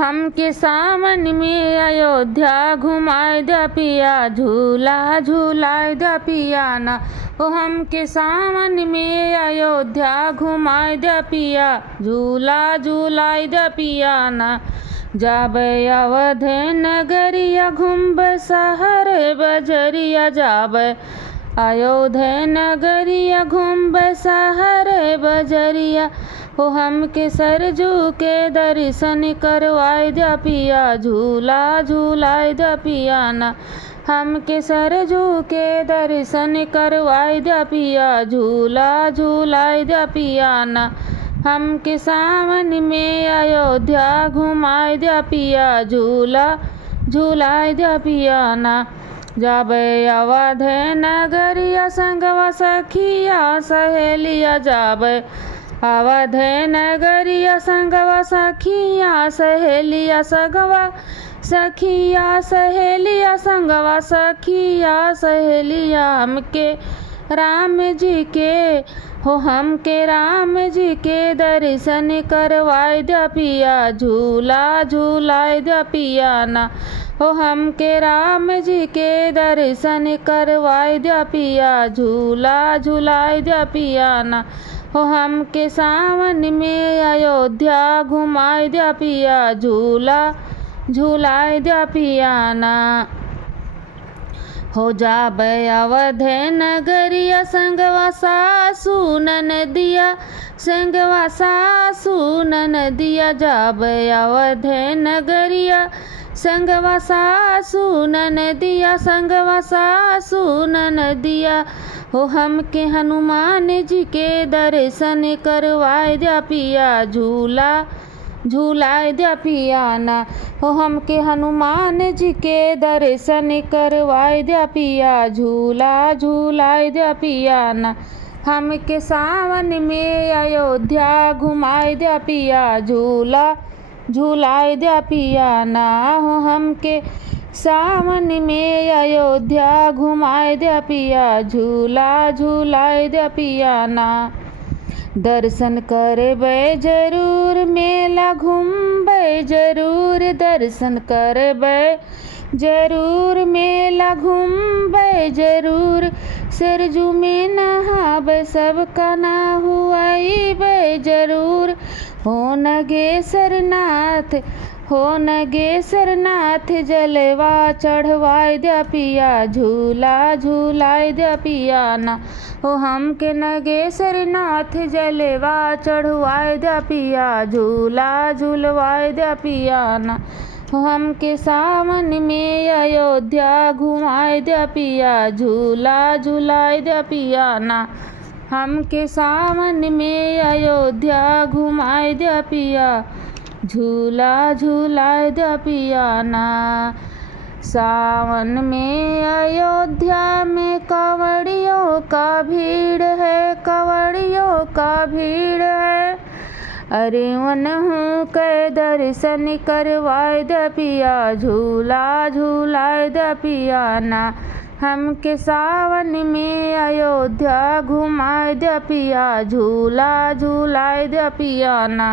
हमके सावन में अयोध्या घुमाए दे पिया, झूला झूलाए दे पिया ना। ओ हमके सावन में अयोध्या घुमाए दे पिया, झूला झूलाए दे पिया ना। जाबे अवध नगरिया घुम्ब शहर बजरिया, जाबे अयोध्या नगरिया घुम्ब शहर बजरिया। हो हमके सरजू के दर्शन करवाए दे पिया, झूला झूलाए दे पिया ना। हमके सरजू के दर्शन करवाए दे पिया, झूला झूलाए दे पिया ना। हमके सावन में अयोध्या घुमाए दे पिया, झूला झूलाए दे पिया ना। जाबे अवध नगरिया संगवा सखिया सहेलिया, जाबे अवध नगरिया संगवा सखिया सहेलिया, सगवा सखिया सहेलिया संगवा सखिया सहेलिया। हमके राम जी के हो हमके राम जी के दर्शन करवाए दे पिया, झूला झूलाए दे पिया ना। हो हमके राम जी के दर्शन करवाए दे पिया, झूला झूलाए दे पिया ना। हो हमके सावन में अयोध्या घुमाए दे पिया, झूला झूलाए दे पिया ना। हो जाबे अवध नगरिया संगवा सासू ननदिया, संगवा सासू ननदिया। जाबे अवध नगरिया संगवा सासू ननदिया, संगवा सासू ननदिया। हो हमके हनुमान जी के दर्शन करवाए दे पिया, झूला झूलाए दे पिया ना। हो हमके हनुमान जी के दर्शन करवाए दे पिया, झूला झूलाए दे पिया ना। हमके सावन में अयोध्या घुमाए दे पिया, झूला झूलाए दे पिया ना। हो हमके सावन में अयोध्या घुमाए दे पिया, झूला झूलाए दे पिया ना। दर्शन करबे जरूर, मेला घूमबे जरूर, दर्शन करबे जरूर, मेला घूमबे जरूर। सरजू में नहाबे सबका ना हुआइबे जरूर। हो नगेश्वरनाथ हो नगेश्वरनाथ जलवा चढ़वाए दे पिया, झूला झूलाए दे पिया ना। हो हमके नगेश्वरनाथ जलवा चढ़वाए दे पिया, झूला झूलवाए दे पिया ना। हो हमके सावन में अयोध्या घुमाए दे पिया, झूला झूलाए दे पिया ना। हमके सावन में अयोध्या घुमाए दे पिया, झूला झूलाए दे पिया ना। सावन में अयोध्या में कांवड़ियों का भीड़ है, कांवड़ियों का भीड़ है। अरे उन्हों के दर्शन करवाए दे पिया, झूला झूलाए दे पिया ना। हमके सावन में अयोध्या घुमाए दे पिया, झूला झूलाए दे पिया ना।